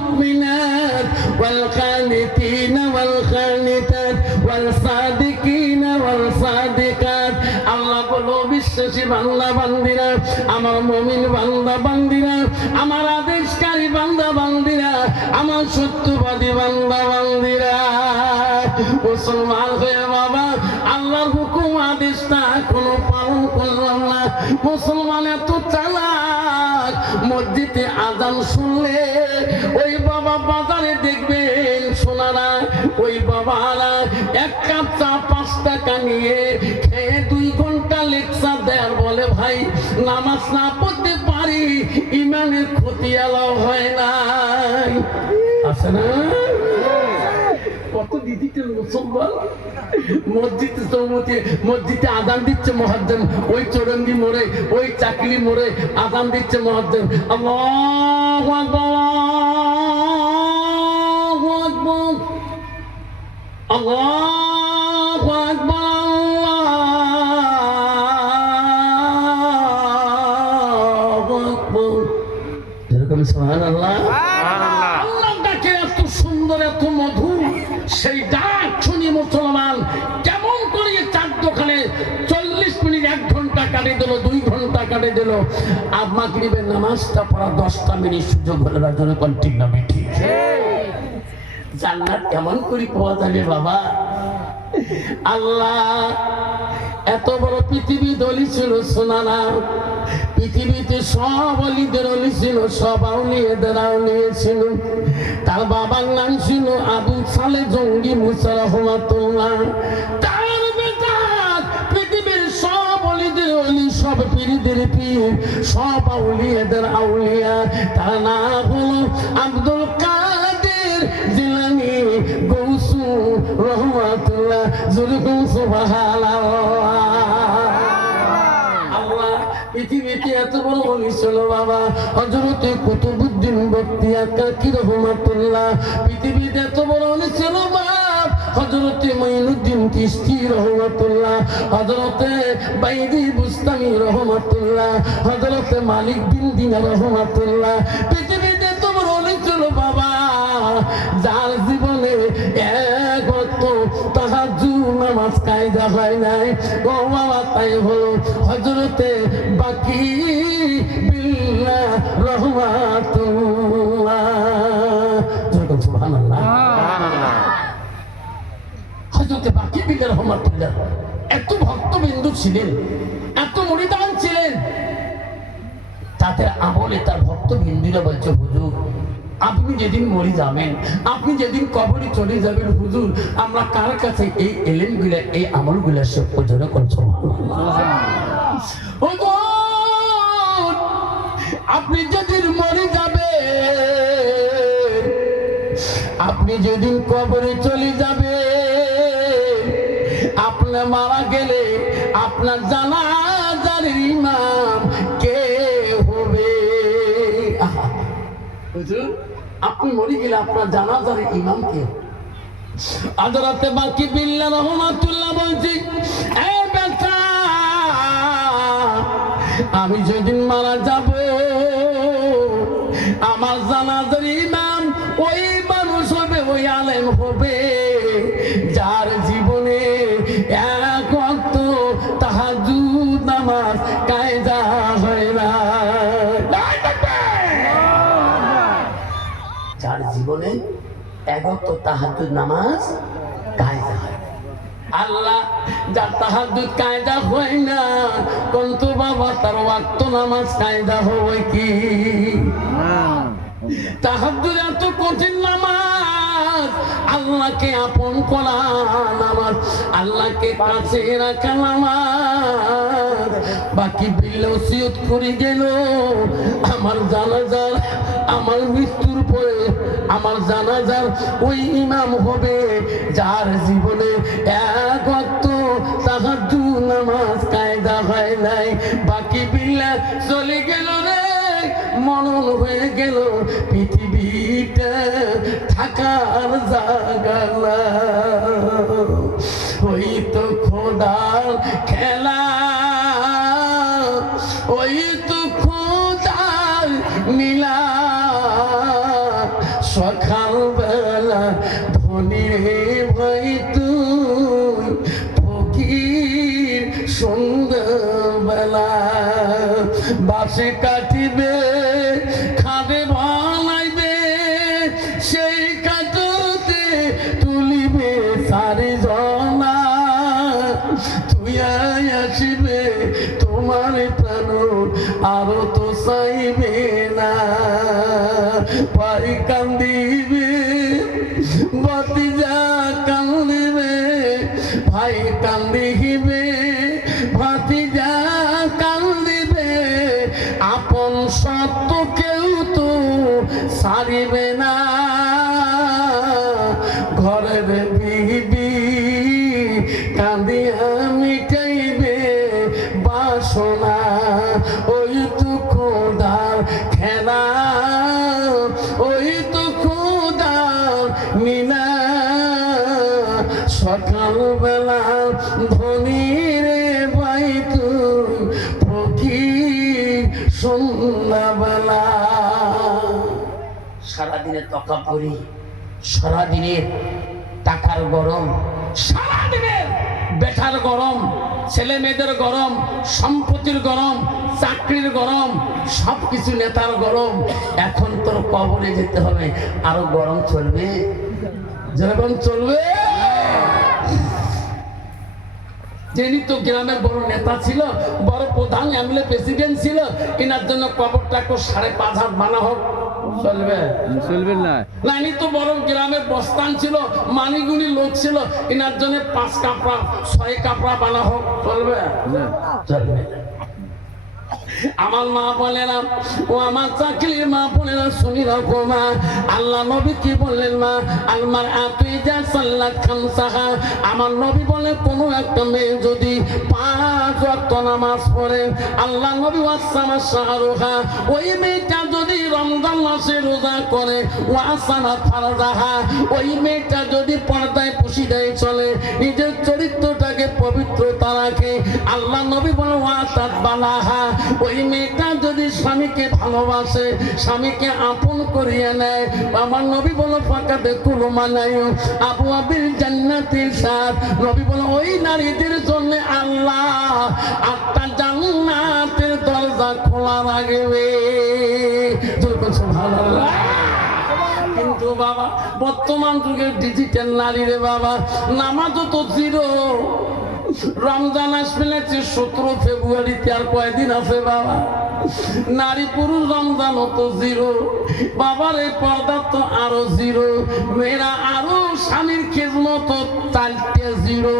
মুমিনাত ওয়াল কানিতিনা ওয়াল কানিতাত ওয়াল সাদিকিনা ওয়াল সাদিকাত। আল্লাহ বলো বিশ্বাসী বান্দা বান্দিরা, আমার মুমিন বান্দা বান্দিরা, আমার আদেশকারী বান্দা বান্দিরা, আমার সত্যবাদী বান্দা বান্দিরা, মুসলমান হয়ে বাবা আল্লাহর হুকুম আদেশটা এখনো পালন করলাম না। মুসলমান এত চালাক, মসজিদে আজান শুনলে ওই বাবা বাজারে দেখবেন সোনারা, ওই বাবারা এক কাপ চা 5 টাকা নিয়ে খেয়ে 2 ঘন্টা লেকচার দেয়, বলে ভাই নামাজ না পড়তে পারি ইমানের ক্ষতি আলাও হয় নাই। আছে না? কত ডিজিটাল মুসলমান মসজিদে আজান দিচ্ছে মুয়াজ্জিন, ওই চৌরঙ্গি মোড়ে ওই চাকরি মোড়ে আজান দিচ্ছে মুয়াজ্জিন, আল্লাহু আকবার আল্লাহু আকবার আল্লাহু আকবার আল্লাহু আকবার। যেরকম সুবহানাল্লাহ, আল্লাহ ডাকে এত সুন্দর এত মধুর, সেই ডাক শুনি মুসলমান কেমন করে 4 দোকানে 40 মিনিট 1 ঘন্টা কাটে দিল, 2 ঘন্টা কাটে দিল। আর মাগরিবের নামাজটা পড়া 10টা মিনিট সুযোগ হলে রাজনে ঠিক না বেঠি। জান্নাত কেমন করে পাওয়া যাবে বাবা? আল্লাহ এত বড় পৃথিবী দলি ছিল সোনারা, পৃথিবীতে সব অলিদের অলি ছিল, সব আউলিয়াদের আউলিয়া ছিল। তার বাবার নাম ছিল আবু সালে জঙ্গি মুসা রহমাতুল্লাহ। তার বেটা পৃথিবীর সব অলিদের অলি, সব পীরদের পীর, সব আউলিয়াদের আউলিয়া। তার নাম হলো আব্দুল কাদের জিলানী গৌসু রহমাতুল্লাহ। জুরকুম সুবহানাল্লাহ। পৃথিবীতে এত বড় অলি ছিল বাবা হযরতে কুতুবউদ্দিন বখতিয়ার কাকি রহমাতুল্লাহ। পৃথিবীতে এত বড় অলি ছিল বাপ হযরতে মাইনুদ্দিন চিশতি রহমাতুল্লাহ, হযরতে বাইদি বুস্তামি রহমাতুল্লাহ, হযরতে মালিক বিন দিনার রহমাতুল্লাহ। পৃথিবীতে এত বড় অলি ছিল বাবা যার জীবনে এক ওয়াক্ত তাহাজ্জুদ নামাজ কায়দা হয় নাই। ও বাবা তাই হলো হযরতে বাকি বিল্লাহ রহমাতুল্লাহ। সুবহানাল্লাহ। হযরতে বাকি বিল্লাহ রহমাতুল্লাহ এত ভক্তবিন্দু ছিলেন, এত মুরিদান ছিলেন, তাদের আমলে তার ভক্তবিন্দুরা বলছে হুজুর আপনি যেদিন মরে যাবেন, আপনি যেদিন কবরে চলে যাবেন হুজুর, আমরা কার কাছে এই এলেমগুলা এই আমলগুলা সব জন্য করছো? আপনি যেদিন মরে যাবে, আপনি যেদিন কবরে চলে যাবে, আপনার মারা গেলে আপনার জানাজার ইমাম কে হবে? হুজুর আপনি মরে গেলে আপনার জানাজার ইমাম কে? হযরতে বাকি বিল্লাহ রহমাতুল্লাহ বলছি, এ বেটা আমি যেদিন মারা যাব আমার জানাজার ইমাম ওই মানুষ হবে, ওই আলেম হবে যার জীবনে এক ওয়াক্ত তাহাজ্জুদ নামাজ কায়দা হয় না। যার জীবনে এক ওয়াক্ত তাহাজ্জুদ নামাজ কায়দা হয়। আল্লাহ যার তাহাজ্জুদ কায়দা হয় না কিন্তু বাবা তার ওয়াক্ত নামাজ কায়দা হয় কি? তাহাজ্জুদ এত কঠিন নামাজ, আল্লাহকে আপন করা নামাজ, আল্লাহকে কাছে রাখা নামাজ। বাকি বিল্লাহ ওসিয়ত করে গেল আমার জানাজার, আমার মৃত্যুর পরে আমার জানাজার ওই ইমাম হবে যার জীবনে এক ওয়াক্ত তাহাজ্জুদ নামাজ কায়দা হয় নাই। বাকি বিল্লাহ চলে গেল রে, মনন হয়ে গেল পৃথিবীটা থাকার জায়গা না। ওই তো খোদার খেলা, ওই তো খোদার নীলা, সকালবেলা ধনী রে ভাই তুই, ফকির সন্ধ্যাবেলা। বাসে কাটিবে খাবে বানাইবে, সেই কাটতে তুলিবে সারি জনা। তুই আসিবে তোমার প্রাণ আরো তো চাইবে না। ভাই কান্দিবে ভাতিজা কান্দিবে, ভাই কান্দিবে ভাতিজা কান্দিবে। আপন সত্য কেউ তো সারিবে না। ঘরের বিবি কান্দিয়া মিটাইবে বাসনা। ওই তো খোদার খেলা, ওই তো খোদার নীলা। সকালবেলা ধনী রে ভাই তুই, ফকির সন্ধ্যাবেলা। সারাদিনের টাকা পড়ি, সারাদিনের টাকার গরম, সারাদিনের বেটার গরম, ছেলে মেয়েদের গরম, সম্পত্তির গরম, চাকরির গরম, সবকিছু নেতার গরম। এখন তোর কবরে যেতে হবে, আরো গরম চলবে, যেরকম চলবে। যিনি তো গ্রামের বড় নেতা ছিল, বড় প্রধান এমএলএ প্রেসিডেন্ট ছিল, এনার জন্য কবরটা একটু 5.5 হাত বানা হোক, চলবে? চলবে না। না, ইনি তো বড় গ্রামের বস্তান ছিল, মানিগুনি লোক ছিল, এনার জন্য 5 কাপড়া 6 কাপড়া বানা হোক, চলবে? চলবে। আমার মা বলে না, ও আমার চাকরির মা বলে না, শুনি রাখো মা। আল্লাহ নবী কি বললেন মা? আলমার আতুই যা সাল্লাত খামসাহা। আমার নবী বলে কোন একটা মেয়ে যদি 5 ওয়াক্ত নামাজ পড়ে, আল্লাহ নবী ওয়াসামা শাহরুহা, ওই মেয়েটা যদি রমজান মাসে রোজা করে, ওয়াসানা ফারজাহা, ওই মেয়েটা যদি পর্দায় পুশিদায় চলে, নিজের চরিত্রটাকে পবিত্রতা রাখে, আল্লাহ নবী বলে ওয়াসাত বালাহা, ওই মেয়েটা যদি স্বামীকে ভালোবাসে, স্বামীকে আপন করিয়ে নেয়, আমার নবী বলো ফাঁকাতে কুলো মানাইও আবু আবিল জান্নাতির সাথ। নবী বলো ওই নারীদের জন্য আল্লাহ 8টা জান্নাতের দরজা খোলা রাখবে। সুবহানাল্লাহ। কিন্তু বাবা, বর্তমান যুগের ডিজিটাল নারী রে বাবা, নামাজও তো জিরো। রমজান আসবে না 17 ফেব্রুয়ারিতে, আর কয়দিন আছে বাবা। নারী পুরুষ রমজান তো জিরো বাবার, এই পর্দা তো আরো জিরো। মেয়েরা আরো স্বামীর খেজমত 4টে জিরো।